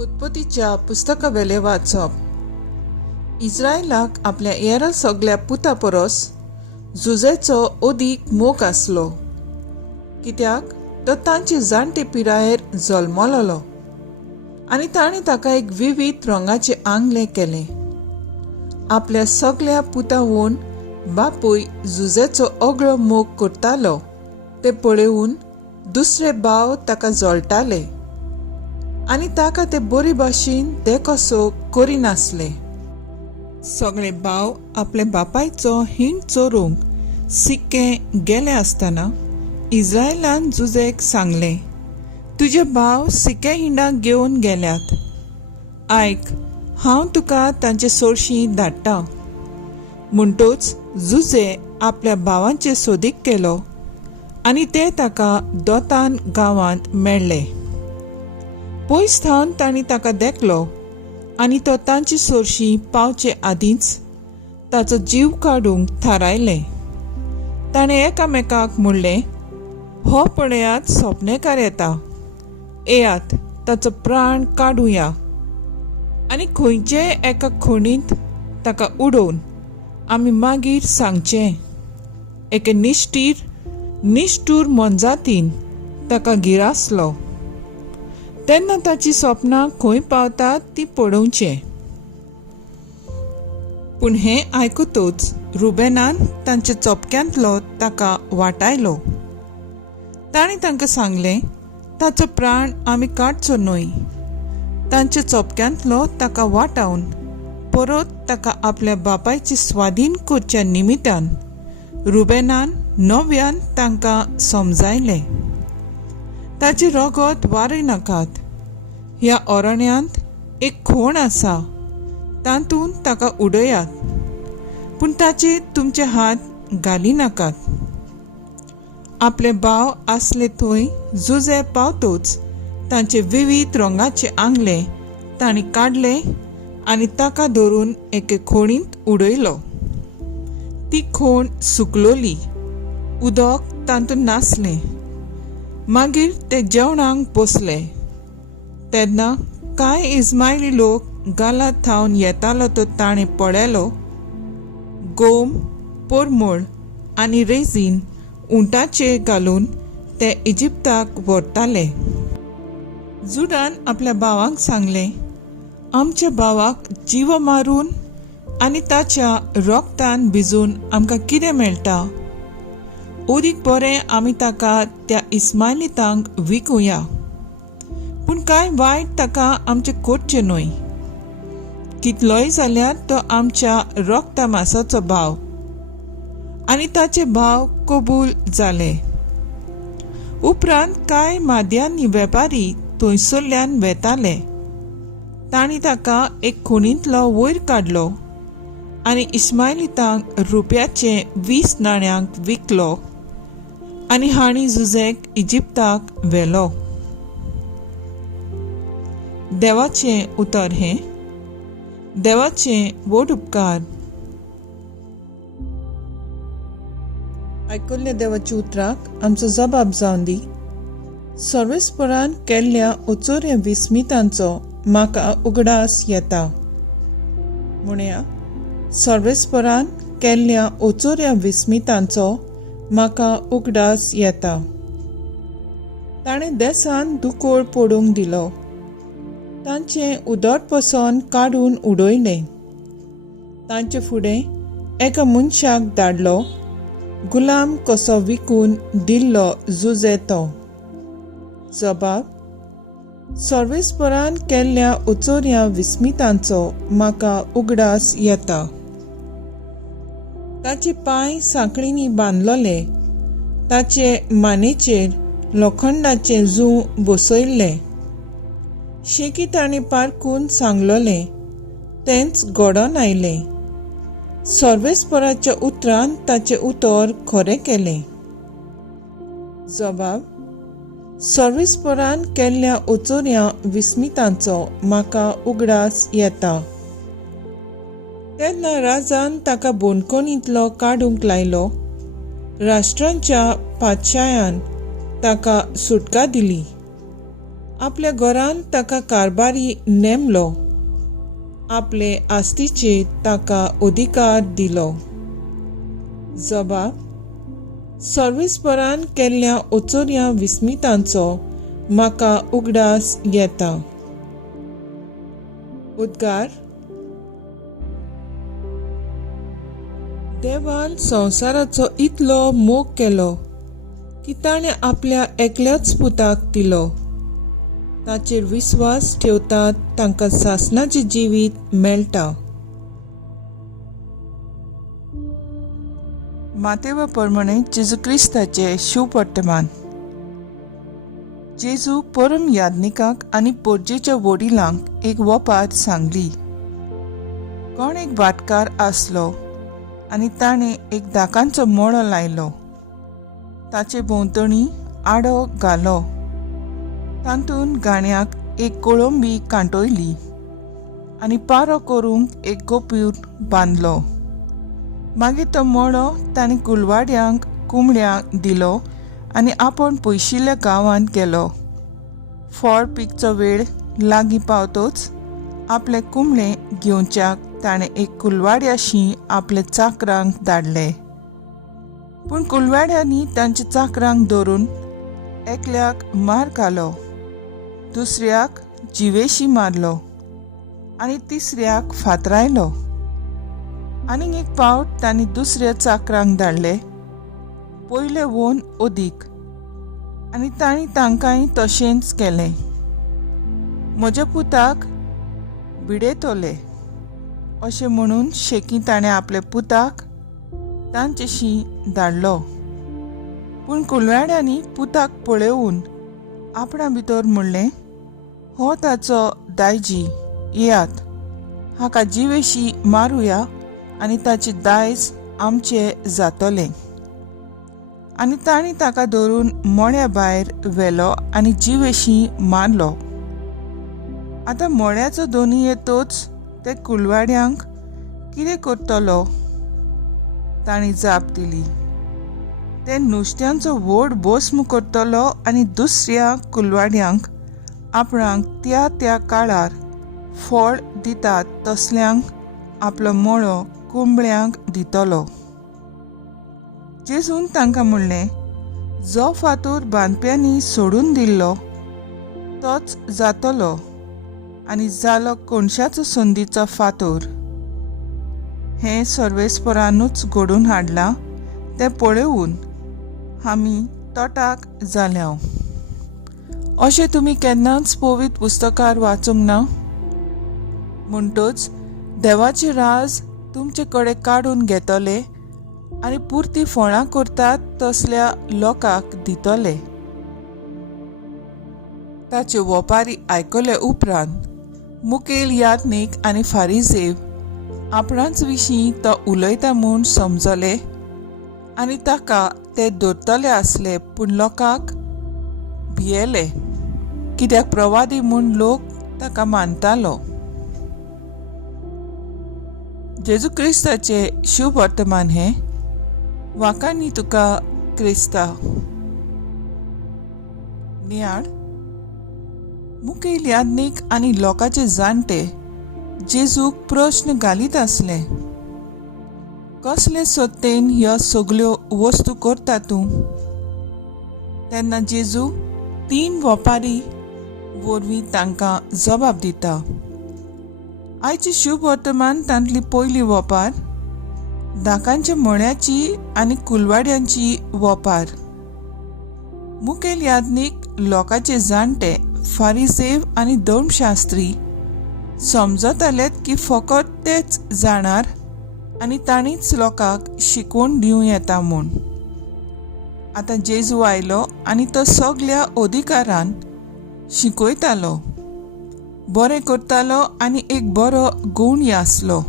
उत्पत्तीच्या पुस्तकावेले वाचप. इस्रायलाक आपल्या हेर सगळ्या पुता परस झुजेचो अदीक मोग आसलो, कित्याक तो तांची जाणटे पिरायेर जल्मलोलो आनी ताणें ताका एक विविध रंगाचे आंगले केले. आपल्या सगळ्या पुतावून बापूय झुजेचो अगळो मोग करतालो ते पळोवन दुसरे भाव ताका जळटाले आनी ताका ते बरे भाशेन ते कसो करिनासले. सगळे भाव आपल्या बापायचो हिंड चोरूंक सिक्के गेले आसतना इस्रायलान झुजेक सांगले, तुजे भाव सिक्के हिंडाक घेवन गेल्यात. आयक, हांव तुका तांचे सोडशीं धाडटां. म्हणटूच झुजे आपल्या भावांचे सोदीक केलो आनी ते ताका दोतान गांवांत मेळ्ळे. पयस थावन तांणी ताका देखलो आनी तो तांची सोरशीं पावचे आदींच ताचो जीव काडूंक थारायलें. ताणें एकामेकाक म्हणलें, हो पळयात सोपणेकार येता, येयात ताचो प्राण काडुया. आनी खंयचे एका खणींत ताका उडोवन आमी मागीर सांगचें. एके निश्ठूर मोनजातीन ताका गिरासलो. तेन्ना ताची स्वप्नां खंय पावतात ती पळोवचें. पूण हें आयकूतच रुबेनान तांच्या चोपक्यांतलो ताका वाटायलो. ताणें तांकां सांगलें, ताचो प्राण आमी काडचो न्हय. तांच्या चोपक्यांतलो ताका वाटावन परत ताका आपल्या बापायची स्वाधीन करच्या निमित्यान रुबेनान नव्यान तांकां समजायलें, ताची रगत वारय नाकात. ह्या अरण्यांत एक खोण आसा, तातूंत ताका उडयात, पूण ताचेर तुमचे हात घाली नाकात. आपले भाव आसले थंय झुजे पावतोच तांचे विविध रंगाचे आंगले तांणी काडले आनी ताका धरून एके खोणींत उडयलो. ती खोण सुकलोली, उदक तातूंत नासलें. मागीर ते जेवणाक बसले. तेन्ना कांय इस्मायली लोक गालात थावन येतालो तो ताणें पळयलो. गोम, पोरमोळ आनी रेजीन उंटाचेर घालून ते इजिप्ताक व्हरताले. जुडान आपल्या भावांक सांगलें, आमच्या भावाक जीव मारून आनी ताच्या रोगतान भिजून आमकां कितें मेळटा? ओदीक बरें आमी ताका त्या इस्मायलितांक विकुया. पूण कांय वायट ताका आमचें करचें न्हय. कितलोय जाल्यार तो आमच्या रोगतामासाचो भाव. आनी ताचे भाव कबूल जाले. उपरांत कांय माद्यांनी वेपारी थंयसरल्यान वेताले. तांणी ताका एक खुणींतलो वयर काडलो आनी इस्मायलितांक रुपयाचे 20 नाण्यांक विकलो आनी हांणी झुजेक इजिप्ताक व्हेलो. देवाचें उतर हें. देवाचें व्हड उपकार. आयकल्ल्या देवाच्या उतराक आमचो जबाब जावन दी. सर्वेस्परान केल्ल्या ओचोऱ्या विस्मितांचो म्हाका उगडास येता. म्हणया, सर्वेस्परान केल्ल्या ओचोऱ्या विस्मितांचो म्हाका उगडास येता. ताणें देसान दुकोळ पडूंक दिलो. तांचें उदरपसन काडून उडयलें. तांचे फुडें एका मनशाक धाडलो. गुलाम कसो विकून दिल्लो झुजे तो. जबाब, सर्वेस्परान केल्ल्या ओचोऱ्या विस्मितांचो म्हाका उगडास येता. ताचे पांय सांकळींनी बांदलोले. ताचे मानेचेर लोखंडाचें जूं बसयल्लें. शेकी ताणें पारकून सांगलोलें, तेंच घडोवन आयलें. सर्वेस्पराच्या उतरान ताचें उतर खरें केलें. जबाब, सर्वेस्परान केल्ल्या ओचोऱ्या विस्मितांचो म्हाका उगडास येता. तेन्ना राजान ताका बोनकोणींतलो काडूंक लायलो. राष्ट्रांच्या पातशायान ताका सुटका दिली. आपल्या घरान ताका कारभारी नेमलो, आपले आस्तीचे ताका अधिकार दिलो. जबाब: सर्वेस्परान केल्ल्या ओचोऱ्या विस्मितांचो म्हाका उगडास येता. उद्गार: देवान संवसाराचो इतलो मोग केलो की ताणें आपल्या एकल्याच पुताक दिलो. ताचेर विस्वास ठेवतात तांकां सासणाचें जिवीत मेळटा. मातेवा प्रमाणे जेजू क्रिस्ताचे शुभ वर्तमान. जेजू परम याज्ञिकाक आनी पोरजेच्या वडिलांक एक वपार सांगली. कोण एक भाटकार आसलो आनी ताणें एक दाकांचो मळो लायलो. ताचे भोंवतणी आडो घालो. तातूंत गाण्याक एक कोळंबी कांटोयली आनी पारो करूंक एक गोपूर बांदलो. मागीर तो मळो ताणें कुलवाड्यांक कुंबड्यांक दिलो आनी आपूण पयशिल्ल्या गांवांत गेलो. फळ पिकचो वेळ लागीं पावतोच आपले कुंबळे घेवच्याक ताणें एक कुलवाड्याशी आपले चाकरांक धाडले. पूण कुलवाड्यांनी तांच्या चाकरांक धरून एकल्याक मार घालो, दुसऱ्याक जिवेशी मारलो आनी तिसऱ्याक फातरायलो. आनीक एक फावट तांणी दुसऱ्या चाकरांक धाडले, पयले वोन ओदीक, आनी तांणी तांकांय तशेंच केलें. म्हज्या पुताक भिडेतोले अशें म्हणून शेकी ताणें आपल्या पुताक तांचेशी धाडलो. पूण कुलवाड्यांनी पुताक पळयोवन आपणा भितर म्हणलें, हो ताचो दायजी, येयात, हाका जिवेशी मारुया आनी ताचे दायज आमचे जातलें. आनी तांणी ताका धरून मळ्या भायर व्हेलो आनी जिवेशी मारलो. आतां मळ्याचो दोनी येतोच ते कुलवाड्यांक कितें करतलो? तांणी जाप दिली, ते नुस्त्यांचो व्हड भस्म करतलो आनी दुसऱ्या कुलवाड्यांक आपणाक त्या त्या काळार फळ दितात तसल्यांक आपलो मळो कुंबळ्यांक दितलो. जेजून तांकां म्हणलें, जो फातोर बांदप्यांनी सोडून दिल्लो तोच जातलो आनी जालो कोणशाचो संदीचो फातोर. हें सर्वेस्परानूच घडून हाडलां तें पळयोवन आमी तोटाक जाल्या. अशें तुमी केन्नाच पवित्र पुस्तकार वाचूंक ना? म्हणटच देवाचें राज तुमचे कडेन काडून घेतले आनी पुर्ती फळां करतात तसल्या लोकांक दितले. ताचे वपारी आयकले उपरांत मुखेल याज्ञीक आनी फारिसेव आपणाच विशीं तो उलयता म्हूण समजले आनी ताका ते धरतले आसले. पूण लोकांक भियेले, कित्याक प्रवादी म्हूण लोक ताका मानतालो. जेजू क्रिस्ताचे शुभ वर्तमान हें वाकांनी तुका क्रिस्ता. नियाळ मुखेल याज्ञीक आनी लोकांचे जाणटे जेजूक प्रश्न घालीत आसले, कसले सत्तेन ह्यो सगल्यो वस्तू करता तूं? तेन्ना जेजू 3 वपारी वरवीं तांकां जबाब दिता. आयचे शुभ वर्तमान तांतली पयली वपार दाकांच्या मळ्याची आनी कुलवाड्यांची वपार. मुखेल याज्ञीक, लोकांचे जाणटे, फारिसेव आनी धर्मशास्त्री समजतालेत की फकत तेच जाणार आनी तांणीच लोकांक शिकवण दिवं येता म्हूण. आतां जेजू आयलो आनी तो सगल्या अधिकारान शिकयतालो, बरें करतालो आनी एक बरो गुण आसलो.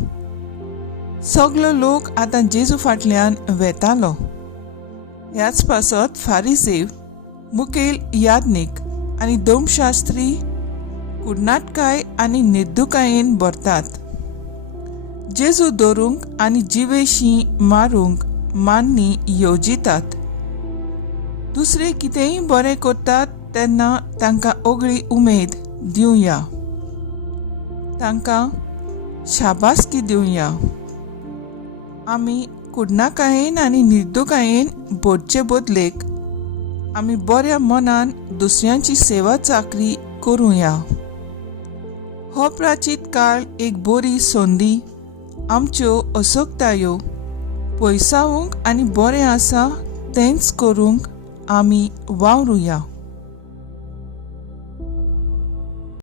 सगलो लोक आतां जेजू फाटल्यान वेतालो. ह्याच पासत फारिसेव, मुखेल याज्ञीक आनी धर्मशास्त्री कुडनाटकाय आनी निर्दुकायेन भरतात. जेजू धरूंक आनी जिवेशी मारूंक मान्नी येवजितात. दुसरे कितेंय बरें करतात तेन्ना तांकां ओगळी उमेद दिवया, तांकां शाबासकी दिवया। आमी कुडनाकायेन आनी निर्दोकायेन बोडचे बदलेक आमी बऱ्या मनान दुसऱ्यांची सेवा चाकरी करुया। हो प्राचीत काळ एक बरी संदी आमच्यो अशक्यतायो पयसावूंक आनी बरें आसा तेंच करूंक आमी वावरुया।